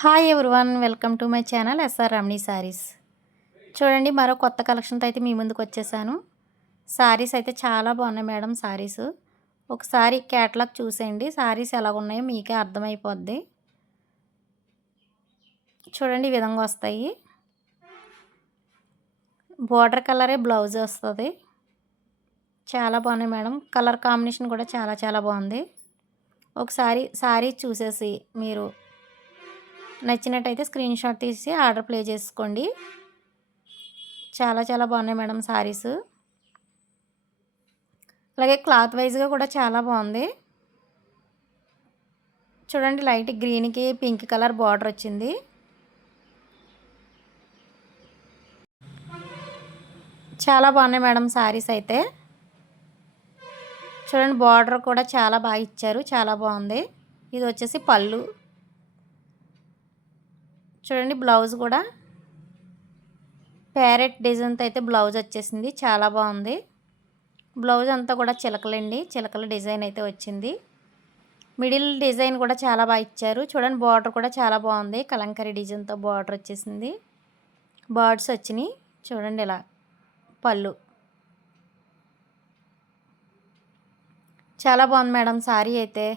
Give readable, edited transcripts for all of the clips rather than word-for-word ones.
Hi everyone, welcome to my channel SR Ramani sarees. చూడండి, మరో కొత్త కలెక్షన్తో అయితే మీ ముందుకు వచ్చేసాను. శారీస్ అయితే చాలా బాగున్నాయి మేడం. శారీస్ ఒకసారి క్యాటలాగ్ చూసేయండి. శారీస్ ఎలా ఉన్నాయో మీకే అర్థమైపోద్ది. చూడండి, ఈ విధంగా వస్తాయి. బోర్డర్ కలరే బ్లౌజ్ వస్తుంది. చాలా బాగున్నాయి మేడం. కలర్ కాంబినేషన్ కూడా చాలా చాలా బాగుంది. ఒకసారి శారీ చూసేసి మీరు నచ్చినట్టయితే స్క్రీన్ షాట్ తీసి ఆర్డర్ ప్లే చేసుకోండి. చాలా చాలా బాగున్నాయి మేడం శారీస్. అలాగే క్లాత్ వైజ్గా కూడా చాలా బాగుంది. చూడండి, లైట్ గ్రీన్కి పింక్ కలర్ బార్డర్ వచ్చింది. చాలా బాగున్నాయి మేడం శారీస్ అయితే. చూడండి, బార్డర్ కూడా చాలా బాగా ఇచ్చారు. చాలా బాగుంది. ఇది వచ్చేసి పళ్ళు. చూడండి, బ్లౌజ్ కూడా ప్యారెట్ డిజైన్తో అయితే బ్లౌజ్ వచ్చేసింది. చాలా బాగుంది. బ్లౌజ్ అంతా కూడా చిలకలండి, చిలకల డిజైన్ అయితే వచ్చింది. మిడిల్ డిజైన్ కూడా చాలా బాగా ఇచ్చారు. చూడండి, బార్డర్ కూడా చాలా బాగుంది. కలంకరీ డిజైన్తో బార్డర్ వచ్చేసింది. బర్డ్స్ వచ్చినాయి. చూడండి, ఇలా పళ్ళు. చాలా బాగుంది మేడం శారీ అయితే.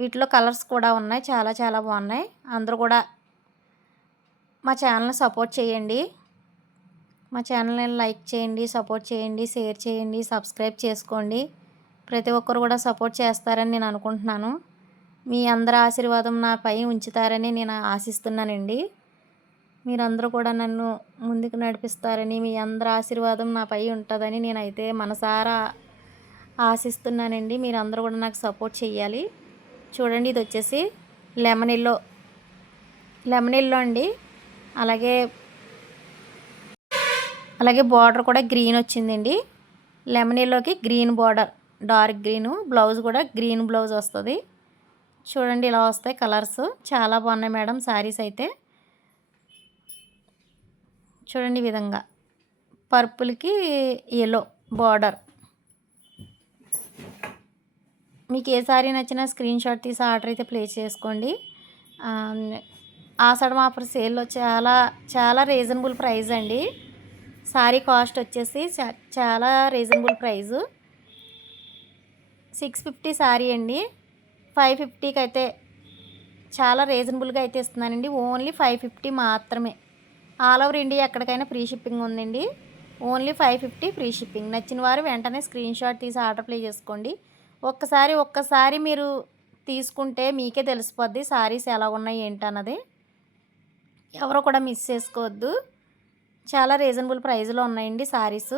వీటిలో కలర్స్ కూడా ఉన్నాయి. చాలా చాలా బాగున్నాయి. అందరూ కూడా మా ఛానల్ని సపోర్ట్ చేయండి. మా ఛానల్ని లైక్ చేయండి, సపోర్ట్ చేయండి, షేర్ చేయండి, సబ్స్క్రైబ్ చేసుకోండి. ప్రతి ఒక్కరు కూడా సపోర్ట్ చేస్తారని నేను అనుకుంటున్నాను. మీ అందరి ఆశీర్వాదం నాపై ఉంచుతారని నేను ఆశిస్తున్నానండి. మీరందరూ కూడా నన్ను ముందుకు నడిపిస్తారని, మీ అందరి ఆశీర్వాదం నాపై ఉంటుందని నేనైతే మనసారా ఆశిస్తున్నానండి. మీరందరూ కూడా నాకు సపోర్ట్ చేయాలి. చూడండి, ఇది వచ్చేసి లెమన్ ఎల్లో అండి. అలాగే బార్డర్ కూడా గ్రీన్ వచ్చిందండి. లెమన్ ఎల్లోకి green border, dark green. Blouse కూడా గ్రీన్ బ్లౌజ్ వస్తుంది. చూడండి, ఇలా వస్తాయి కలర్స్. చాలా బాగున్నాయి మేడం శారీస్ అయితే. చూడండి, ఈ విధంగా పర్పుల్కి ఎల్లో బార్డర్. మీకు ఏ శారీ నచ్చినా స్క్రీన్ షాట్ తీసి ఆర్డర్ అయితే ప్లేస్ చేసుకోండి. ఆషాఢం ఆఫర్ సేల్లో చాలా చాలా రీజనబుల్ ప్రైస్ అండి. శారీ కాస్ట్ వచ్చేసి చాలా రీజనబుల్ ప్రైజు. 650 శారీ అండి. 550కి అయితే చాలా రీజనబుల్గా అయితే ఇస్తున్నానండి. ఓన్లీ 550 మాత్రమే. ఆల్ ఓవర్ ఇండియా ఎక్కడికైనా ఫ్రీ షిప్పింగ్ ఉందండి. Only 550 free shipping. నచ్చిన వారు వెంటనే స్క్రీన్ షాట్ తీసి ఆర్డర్ ప్లే చేసుకోండి. ఒక్కసారి మీరు తీసుకుంటే మీకే తెలిసిపోద్ది శారీస్ ఎలా ఉన్నాయి ఏంటన్నది. ఎవరు కూడా మిస్ చేసుకోవద్దు. చాలా రీజనబుల్ ప్రైస్లో ఉన్నాయండి శారీస్.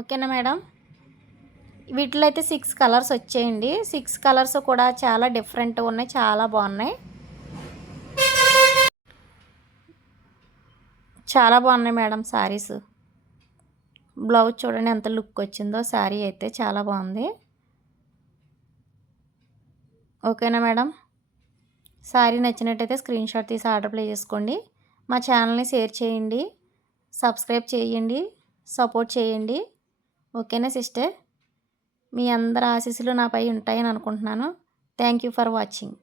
ఓకేనా మేడం? వీటిలో అయితే 6 కలర్స్ వచ్చాయండి. 6 కలర్స్ కూడా చాలా డిఫరెంట్గా ఉన్నాయి. చాలా బాగున్నాయి. చాలా బాగున్నాయి మేడం శారీస్. బ్లౌజ్ చూడండి ఎంత లుక్ వచ్చిందో. శారీ అయితే చాలా బాగుంది. ఓకేనా మేడం? శారీ నచ్చినట్టయితే స్క్రీన్ షాట్ తీసి ఆర్డర్ ప్లే చేసుకోండి. మా ఛానల్ని షేర్ చేయండి, సబ్స్క్రైబ్ చేయండి, సపోర్ట్ చేయండి. ఓకేనా సిస్టర్? మీ అందరి ఆశీస్సులు నాపై ఉంటాయని అనుకుంటున్నాను. Thank you for watching.